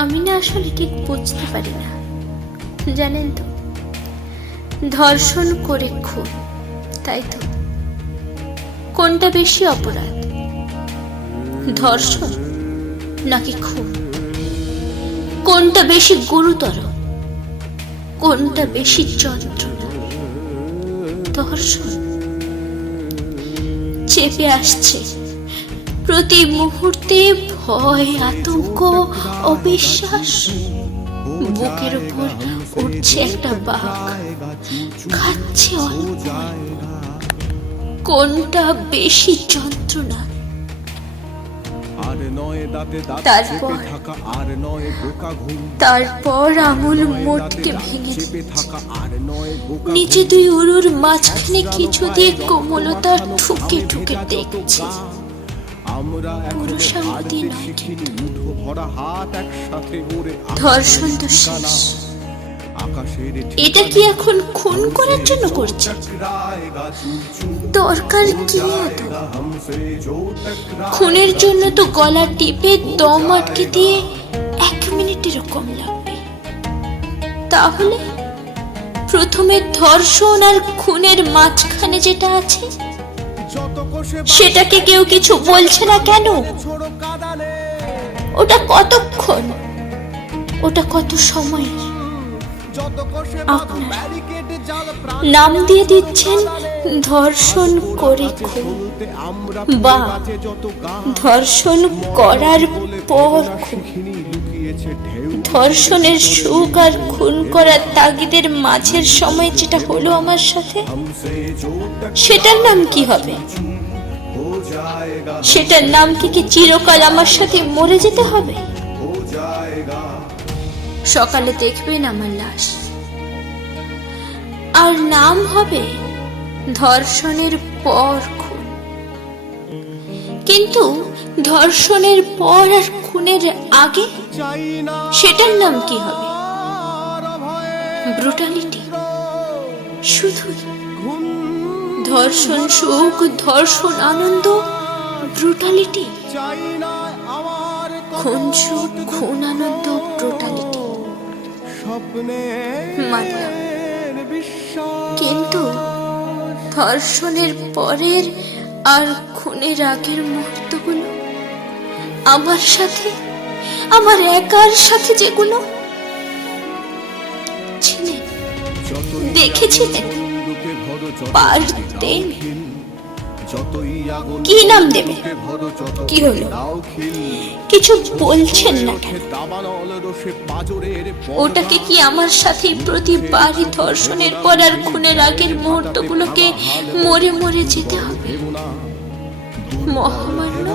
আমি না আসলে ঠিক বুঝতে পারি না, জানেন তো, ধর্ষণ করে খুন, তাই তো? কোনটা বেশি অপরাধ, ধর্ষণ নাকি খুন? কোনটা বেশি গুরুতর, কোনটা বেশি যন্ত্রণা? ধর্ষণ চেপে আসছে প্রতি মুহূর্তে ভয়, আতঙ্ক, অবিশ্বাস। বুকের উপর উঠছে একটা বাঘ, খাচ্ছে অল্প। কোনটা বেশি যন্ত্রণা? তারপর আঙুল মোটকে ভেঙে নিচে দুই উরুর মাঝখানে কিছু দিয়ে কোমলতা ঠুকে ঠুকে দেখছে। পুরুষ আমাদের নয় কিন্তু। ধর্ষণ তো শেষ। এটা কি এখন খুন করার জন্য করছে? দরকার কি এত? খুনের জন্য তো গলা টিপে দম আটকে দিয়ে 1 মিনিটেরও কম লাগবে। তাহলে প্রথমে ধর্ষণ আর খুনের মাঝখানে যেটা আছে, সেটাকে কেউ কিছু বলছে না কেন? ওটা কতক্ষণ, ওটা কত সময়? আপনারা নাম দিয়ে দিচ্ছেন ধর্ষণ করে খুন, বা ধর্ষণ করার পর খুন। ধর্ষণের সুখ আর খুন করার তাগিদের মাঝের সময় যেটা হলো আমার সাথে, সেটার নাম কি হবে? সেটার নাম কি চিরকাল আমার সাথে মরে যেতে হবে? সকালে দেখবেন আমার লাশ, আর নাম হবে ধর্ষণের পর খুন। কিন্তু ধর্ষণের পর আর খুনের আগে, সেটার নাম কি হবে? ব্রুটালিটি। শুধুই ধর্ষণ সুখ, ধর্ষণ আনন্দ, ব্রুটালিটি। খুন সুখ, খুন আনন্দ, ব্রুটালিটি মানলাম। কিন্তু ধর্ষণের পরের আর খুনের আগের মুহূর্তগুলো আমার সাথে, আমার একার সাথে যেগুলো ছিলেন, দেখেছিলেন, পারতেন। কি নাম দেবে? কি হলো? কিছু বলছেন না কেন? ওটাকে কি আমার সাথে প্রতিবারই ধর্ষণের পর আর খুনের আগের মুহূর্তগুলোকে মরে মরে যেতে হবে? মহামান্য।